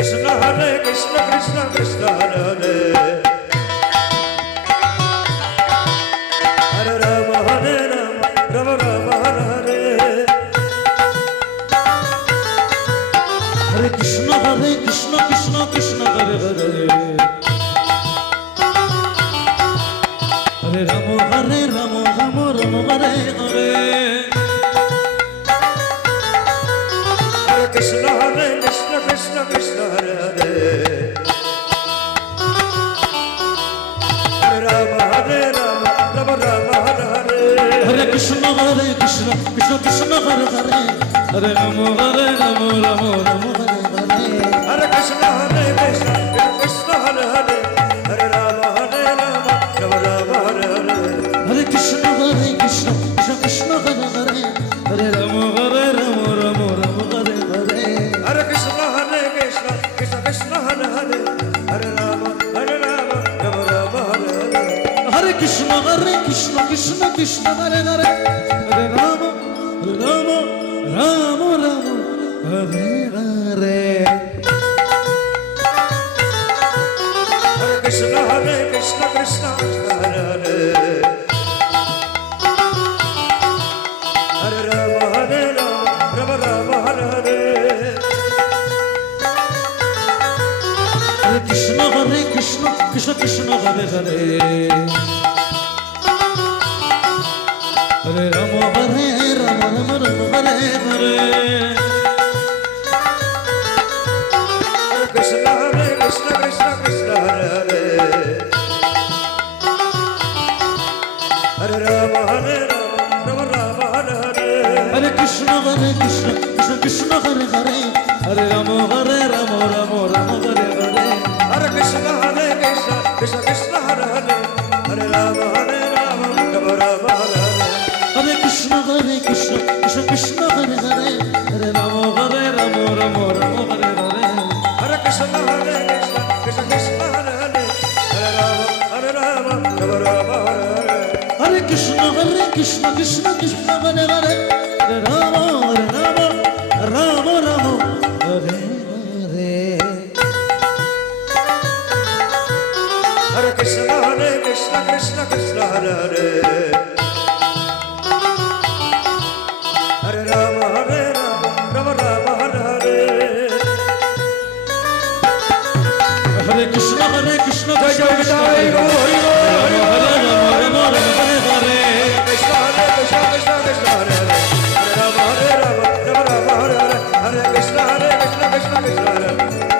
Krishna Hare Krishna Krishna Krishna Hare Hare Hare Rama Hare Rama Rama Rama Hare Hare Hare Krishna Krishna Krishna Hare Hare Hare Rama Rama Rama Hare Hare Hare Krishna Hare Krishna Krishna Krishna Hare Hare Hare Rama Hare Rama Rama Rama Hare Hare Hare Krishna Krishna Krishna Hare Hare Hare Rama Rama Rama Hare Hare Hare Krishna Hare Krishna Krishna Hare Hare Hare Rama Hare Rama Rama Rama Hare Hare Hare Krishna Krishna Krishna Hare Hare Hare Rama Rama Rama Hare Hare Hare Krishna Hare Krishna Krishna Krishna Hare Hare Hare Rama Hare Rama Rama Rama Hare Hare Hare Krishna Krishna Krishna Hare Hare Hare Rama Rama Rama Hare Hare Hare Krishna Hare Krishna Krishna Krishna Hare Hare Hare Rama Hare Rama Rama Rama Hare Hare Hare Krishna Krishna Krishna Hare Hare Hare Rama Rama Hare Hare Hare Krishna Hare Krishna Krishna Krishna Hare Hare Hare Rama Hare Rama Rama Rama Hare Hare Hare Krishna Krishna Krishna Hare Hare Hare Rama Rama Hare Hare Hare Krishna Hare Krishna Krishna Krishna Hare Hare Hare Rama Hare Rama Rama Rama Hare Hare Hare Krishna Krishna Krishna Hare Hare Hare Rama Rama Hare Hare Hare Krishna Hare Krishna Krishna Krishna Hare Hare Hare Rama Hare Rama Rama Rama Hare Hare Hare Krishna Krishna Krishna Hare Hare Hare Rama Rama Hare Hare Hare Krishna Hare Krishna Krishna Krishna Hare Hare Hare Rama Hare Rama Rama Rama Hare Hare Hare Krishna Krishna Jai Jai Krishna Jai Go Hari Go Hari Go Hare Rama Hare Hare Krishna Hare Krishna Krishna Krishna Hare Hare Hare Rama Hare Rama Rama Rama Hare Hare Hare Krishna Hare Krishna Krishna Krishna Hare Hare